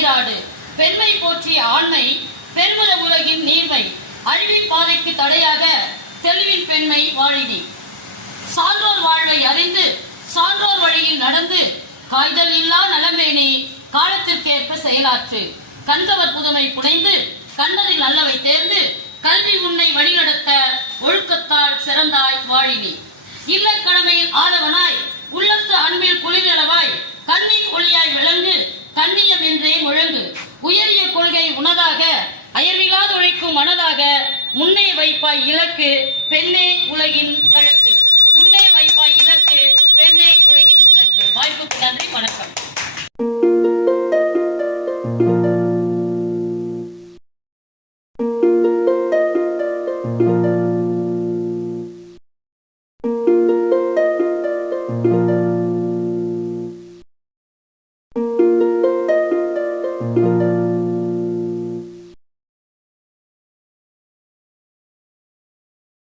நீராடு. பெண்மை போற்றிய ஆண்மை பெருமத உலகின் நீர்மை. அழிவின் பாதைக்கு தடையாக தெளிவின் பெண்மை வாழினி. சான்றோர் வாழ்வை அறிந்து சான்றோர் வழியில் நடந்து காய்தல் இல்லா நலமேனி காலத்திற்கேற்ப செயலாற்று. கண்கவர் புதுமை புனைந்து கண்ணதில் நல்லவை தேர்ந்து கல்வி உன்னை வழிநடத்த ஒழுக்கத்தால் சிறந்தாய் வாழினி. இல்லக் கடமையில் ஆதவனாய் உள்ளத்து அன்பில் குளிரளவாய் கண்ணின் ஒளியாய் விளங்கு கண்ணியம் என்றே முழங்கு. உயரிய கொள்கை உனதாக அயர்வில்லாது உழைக்கும் மனதாக முன்னே வைப்பாய் இலக்கு பெண்ணே